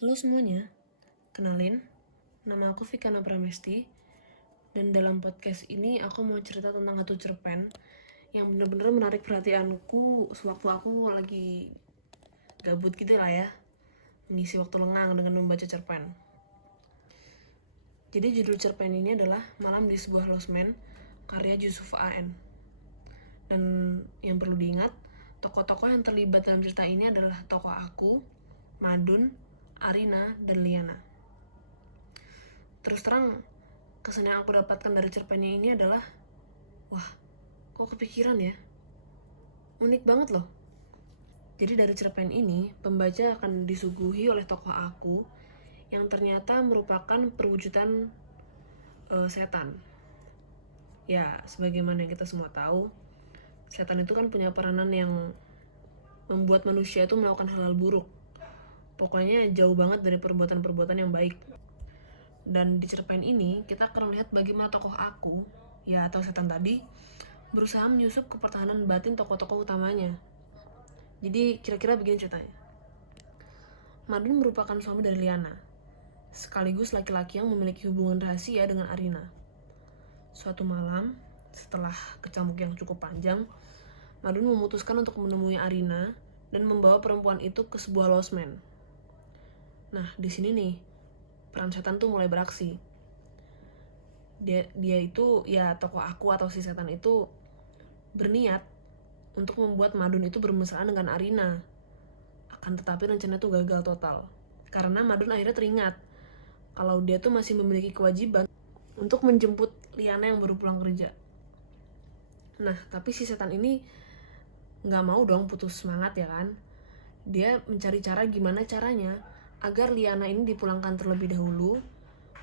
Halo semuanya, kenalin, nama aku Vikana Pramesti, dan dalam podcast ini aku mau cerita tentang satu cerpen yang benar-benar menarik perhatianku sewaktu aku lagi gabut gitu lah ya, mengisi waktu lengang dengan membaca cerpen. Jadi judul cerpen ini adalah Malam di Sebuah Losmen, karya Yusuf A.N. Dan yang perlu diingat, tokoh-tokoh yang terlibat dalam cerita ini adalah tokoh aku, Madun, Arina, dan Liana. Terus terang, kesan yang aku dapatkan dari cerpennya ini adalah, wah, kok kepikiran ya? Unik banget loh. Jadi dari cerpen ini, pembaca akan disuguhi oleh tokoh aku yang ternyata merupakan perwujudan setan. Ya, sebagaimana yang kita semua tahu, setan itu kan punya peranan yang membuat manusia itu melakukan hal-hal buruk. Pokoknya jauh banget dari perbuatan-perbuatan yang baik. Dan di cerpen ini, kita akan melihat bagaimana tokoh aku, ya atau setan tadi, berusaha menyusup ke pertahanan batin tokoh-tokoh utamanya. Jadi kira-kira begini ceritanya. Madun merupakan suami dari Liana, sekaligus laki-laki yang memiliki hubungan rahasia dengan Arina. Suatu malam, setelah kecamuk yang cukup panjang, Madun memutuskan untuk menemui Arina dan membawa perempuan itu ke sebuah losmen. Nah, di sini nih, peran setan tuh mulai beraksi. Dia itu, ya tokoh aku atau si setan itu berniat untuk membuat Madun itu bermesraan dengan Arina. Akan tetapi rencana itu gagal total. Karena Madun akhirnya teringat kalau dia tuh masih memiliki kewajiban untuk menjemput Liana yang baru pulang kerja. Nah, tapi si setan ini nggak mau dong putus semangat ya kan. Dia mencari cara gimana caranya agar Liana ini dipulangkan terlebih dahulu,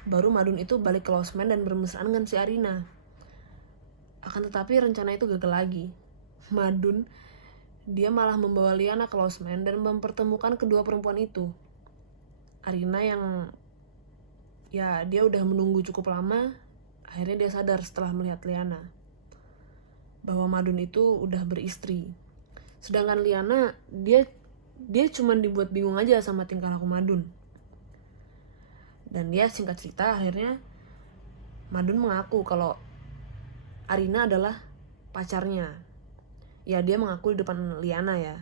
baru Madun itu balik ke losmen dan bermesraan dengan si Arina. Akan tetapi rencana itu gagal lagi. Madun dia malah membawa Liana ke losmen dan mempertemukan kedua perempuan itu. Arina yang ya dia udah menunggu cukup lama, akhirnya dia sadar setelah melihat Liana bahwa Madun itu udah beristri. Sedangkan Liana dia cuma dibuat bingung aja sama tingkah laku Madun. Dan dia singkat cerita akhirnya Madun mengaku kalau Arina adalah pacarnya. Ya dia mengaku di depan Liana ya.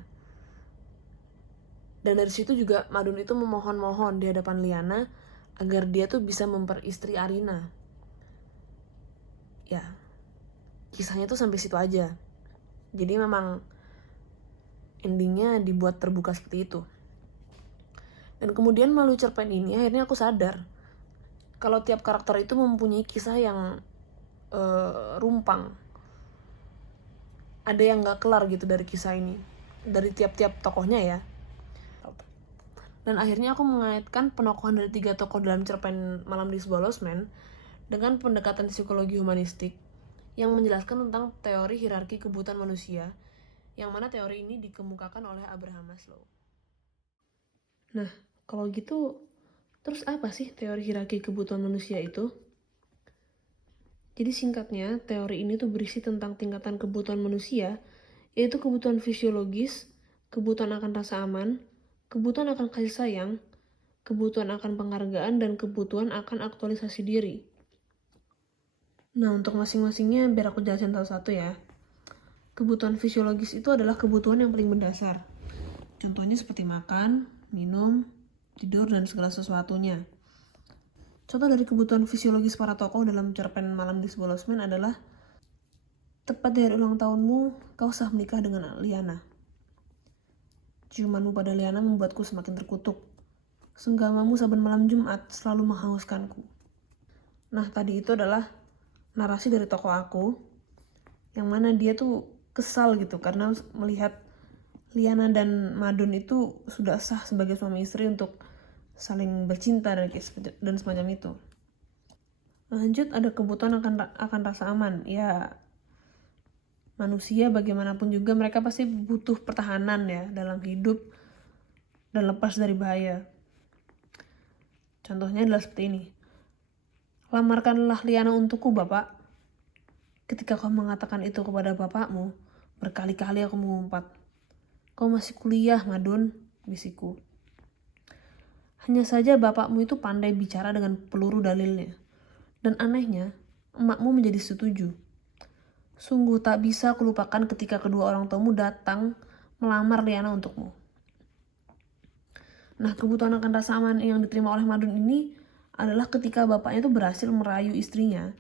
Dan dari situ juga Madun itu memohon-mohon di hadapan Liana agar dia tuh bisa memperistri Arina. Ya, kisahnya tuh sampai situ aja. Jadi memang endingnya dibuat terbuka seperti itu. Dan kemudian melalui cerpen ini akhirnya aku sadar kalau tiap karakter itu mempunyai kisah yang rumpang. Ada yang gak kelar gitu dari kisah ini, dari tiap-tiap tokohnya ya. Dan akhirnya aku mengaitkan penokohan dari 3 tokoh dalam cerpen Malam di Sebuah Losmen dengan pendekatan psikologi humanistik yang menjelaskan tentang teori hierarki kebutuhan manusia, yang mana teori ini dikemukakan oleh Abraham Maslow. Nah, kalau gitu, terus apa sih teori hierarki kebutuhan manusia itu? Jadi singkatnya, teori ini tuh berisi tentang tingkatan kebutuhan manusia, yaitu kebutuhan fisiologis, kebutuhan akan rasa aman, kebutuhan akan kasih sayang, kebutuhan akan penghargaan, dan kebutuhan akan aktualisasi diri. Nah, untuk masing-masingnya biar aku jelasin satu-satu ya. Kebutuhan fisiologis itu adalah kebutuhan yang paling mendasar. Contohnya seperti makan, minum, tidur, dan segala sesuatunya. Contoh dari kebutuhan fisiologis para tokoh dalam cerpen Malam di Sebuah Losmen adalah tepat di hari ulang tahunmu, kau sah menikah dengan Liana. Ciumanmu pada Liana membuatku semakin terkutuk. Senggamamu saban malam Jumat selalu menghauskanku. Nah, tadi itu adalah narasi dari tokoh aku, yang mana dia tuh kesal gitu karena melihat Liana dan Madun itu sudah sah sebagai suami istri untuk saling bercinta dan semacam itu. Lanjut, ada kebutuhan akan rasa aman. Ya, manusia bagaimanapun juga mereka pasti butuh pertahanan ya dalam hidup dan lepas dari bahaya. Contohnya adalah seperti ini. Lamarkanlah Liana untukku, Bapak. Ketika kau mengatakan itu kepada bapakmu, berkali-kali aku mengumpat. Kau masih kuliah, Madun, bisikku. Hanya saja bapakmu itu pandai bicara dengan peluru dalilnya. Dan anehnya, emakmu menjadi setuju. Sungguh tak bisa kulupakan ketika kedua orang tuamu datang melamar Liana untukmu. Nah, kebutuhan akan rasa aman yang diterima oleh Madun ini adalah ketika bapaknya itu berhasil merayu istrinya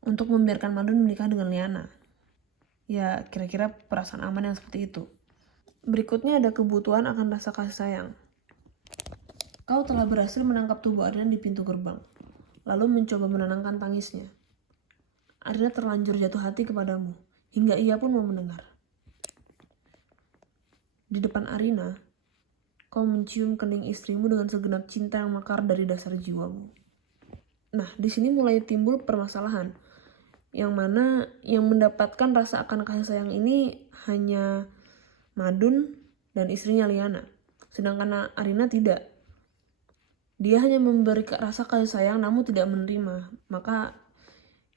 untuk membiarkan Madun menikah dengan Liana. Ya, kira-kira perasaan aman yang seperti itu. Berikutnya ada kebutuhan akan rasa kasih sayang. Kau telah berhasil menangkap tubuh Arina di pintu gerbang, lalu mencoba menenangkan tangisnya. Arina terlanjur jatuh hati kepadamu, hingga ia pun mau mendengar. Di depan Arina, kau mencium kening istrimu dengan segenap cinta yang mekar dari dasar jiwamu. Nah, di sini mulai timbul permasalahan, yang mana yang mendapatkan rasa akan kasih sayang ini hanya Madun dan istrinya Liana, sedangkan Arina tidak. Dia hanya memberi rasa kasih sayang namun tidak menerima, maka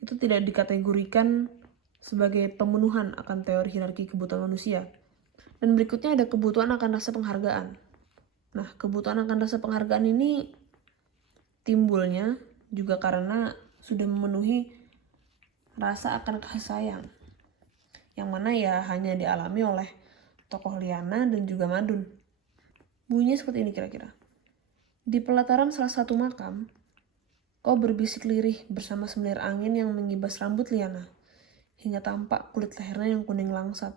itu tidak dikategorikan sebagai pemenuhan akan teori hierarki kebutuhan manusia. Dan berikutnya ada kebutuhan akan rasa penghargaan. Nah, kebutuhan akan rasa penghargaan ini timbulnya juga karena sudah memenuhi rasa akan kasih sayang, yang mana ya hanya dialami oleh tokoh Liana dan juga Madun. Bunyinya seperti ini kira-kira. Di pelataran salah satu makam, kau berbisik lirih bersama semilir angin yang mengibas rambut Liana, hingga tampak kulit lehernya yang kuning langsat.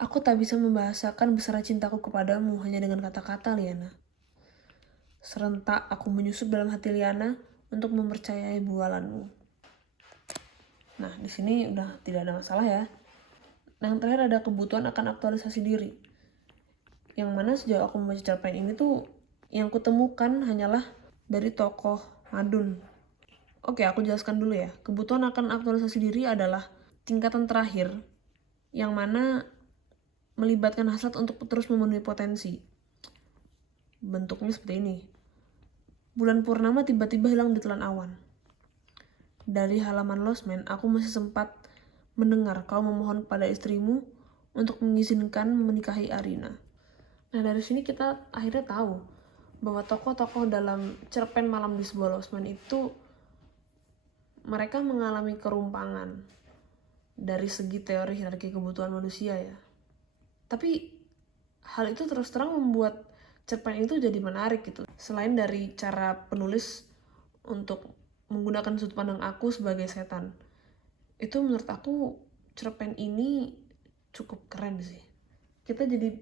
Aku tak bisa membahasakan besar cintaku kepadamu hanya dengan kata-kata, Liana. Serentak aku menyusup dalam hati Liana untuk mempercayai bualanmu. Nah, di sini udah tidak ada masalah ya. Nah, yang terakhir ada kebutuhan akan aktualisasi diri. Yang mana sejauh aku membaca cerpen ini tuh, yang kutemukan hanyalah dari tokoh Madun. Oke, aku jelaskan dulu ya. Kebutuhan akan aktualisasi diri adalah tingkatan terakhir yang mana melibatkan hasrat untuk terus memenuhi potensi. Bentuknya seperti ini. Bulan purnama tiba-tiba hilang di telan awan. Dari halaman losmen, aku masih sempat mendengar kau memohon kepada istrimu untuk mengizinkan menikahi Arina. Nah, dari sini kita akhirnya tahu bahwa tokoh-tokoh dalam cerpen Malam di Sebuah Losmen itu mereka mengalami kerumpangan dari segi teori hierarki kebutuhan manusia ya. Tapi hal itu terus terang membuat cerpen itu jadi menarik gitu. Selain dari cara penulis untuk menggunakan sudut pandang aku sebagai setan, itu menurut aku cerpen ini cukup keren sih. Kita jadi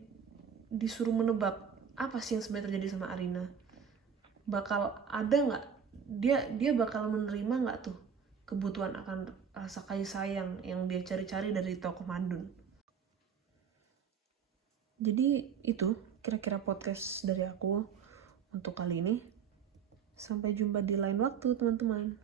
disuruh menebak apa sih yang sebenarnya terjadi sama Arina. Bakal ada nggak dia bakal menerima nggak tuh kebutuhan akan rasa kasih sayang yang dia cari-cari dari tokoh Madun. Jadi itu kira-kira podcast dari aku untuk kali ini. Sampai jumpa di lain waktu teman-teman.